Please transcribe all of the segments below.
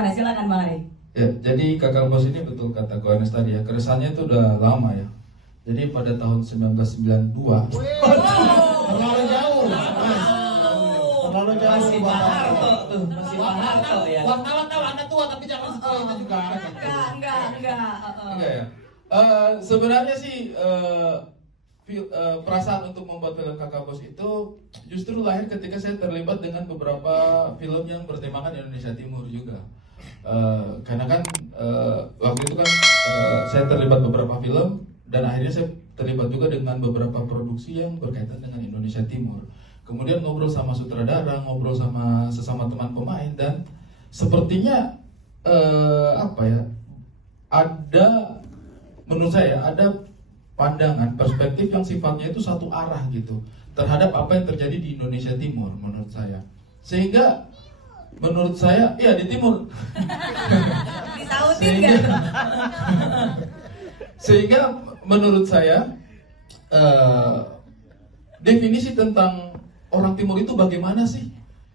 gimana? Silakan Bang Ari. Ya, jadi Kakak Bos ini betul kata Ko Ernest tadi ya, keresahannya itu udah lama ya. Jadi pada tahun 1992. Terlalu jauh. Terlalu jauh. Masih Pak Harto tuh, masih Pak Harto ya. Wartawan tahu Anda tua tapi jangan sekolah itu juga. Enggak. Enggak ya. Sebenarnya sih perasaan untuk membuat film Kakak Bos itu justru lahir ketika saya terlibat dengan beberapa film yang bertemakan Indonesia Timur juga. Karena kan waktu itu kan saya terlibat beberapa film dan akhirnya saya terlibat juga dengan beberapa produksi yang berkaitan dengan Indonesia Timur. Kemudian ngobrol sama sutradara, ngobrol sama sesama teman pemain, dan sepertinya ada, menurut saya ada pandangan perspektif yang sifatnya itu satu arah gitu terhadap apa yang terjadi di Indonesia Timur menurut saya. Sehingga menurut saya, iya di timur. Disautin nggak? Sehingga menurut saya definisi tentang orang timur itu bagaimana sih?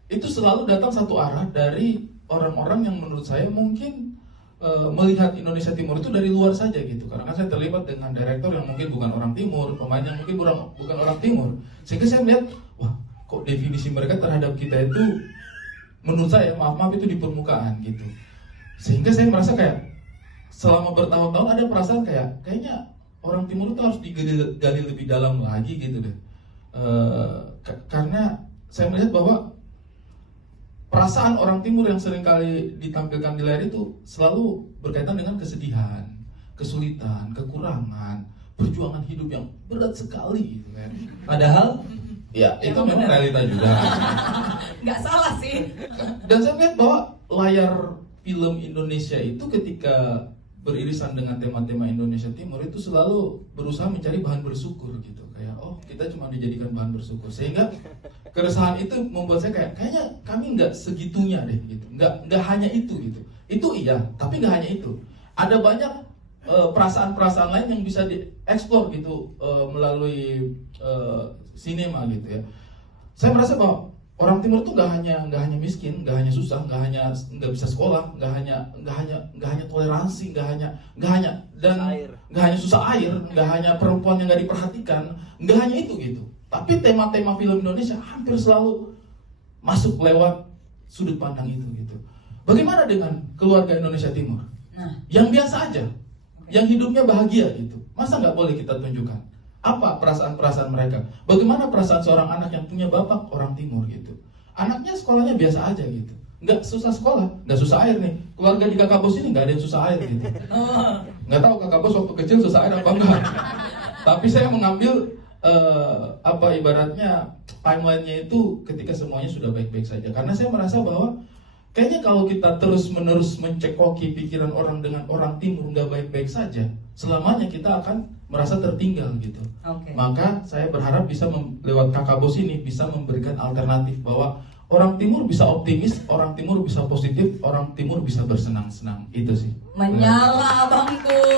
Itu selalu datang satu arah dari orang-orang yang menurut saya mungkin melihat Indonesia Timur itu dari luar saja gitu. Karena kan saya terlibat dengan direktur yang mungkin bukan orang timur, pemain yang mungkin bukan orang timur. Sehingga saya melihat, wah kok definisi mereka terhadap kita itu menurut saya, maaf itu di permukaan gitu. Sehingga saya merasa kayak selama bertahun-tahun ada perasaan kayaknya orang timur itu harus digali lebih dalam lagi gitu deh. Karena saya melihat bahwa perasaan orang timur yang seringkali ditampilkan di layar itu selalu berkaitan dengan kesedihan, kesulitan, kekurangan, perjuangan hidup yang berat sekali gitu kan. Padahal Ya, itu memang realita juga. Nggak salah sih. Dan saya lihat bahwa layar film Indonesia itu ketika beririsan dengan tema-tema Indonesia Timur itu selalu berusaha mencari bahan bersyukur gitu. Kayak, oh kita cuma dijadikan bahan bersyukur. Sehingga keresahan itu membuat saya kayaknya kami nggak segitunya deh gitu. Nggak hanya itu gitu. Itu iya, tapi nggak hanya itu. Ada banyak perasaan-perasaan lain yang bisa dieksplor gitu melalui sinema gitu ya. Saya merasa bahwa orang timur itu nggak hanya miskin, nggak hanya susah, nggak bisa sekolah, nggak hanya toleransi, nggak hanya susah air, nggak hanya perempuan yang nggak diperhatikan, nggak hanya itu gitu. Tapi tema-tema film Indonesia hampir selalu masuk lewat sudut pandang itu gitu. Bagaimana dengan keluarga Indonesia Timur? Yang biasa aja, yang hidupnya bahagia gitu. Masa nggak boleh kita tunjukkan? Apa perasaan-perasaan mereka? Bagaimana perasaan seorang anak yang punya bapak orang timur gitu? Anaknya sekolahnya biasa aja gitu, nggak susah sekolah, nggak susah air nih. Keluarga di Kakak Bos ini nggak ada yang susah air gitu. Nggak tahu Kakak Bos waktu kecil susah air apa enggak. Tapi saya mengambil ibaratnya timelinenya itu ketika semuanya sudah baik-baik saja. Karena saya merasa bahwa kayaknya kalau kita terus-menerus mencekoki pikiran orang dengan orang timur nggak baik-baik saja, selamanya kita akan merasa tertinggal gitu. Maka saya berharap bisa lewat Kakak Bos ini bisa memberikan alternatif bahwa orang timur bisa optimis, orang timur bisa positif, orang timur bisa bersenang-senang. Itu sih. Menyala Bangku.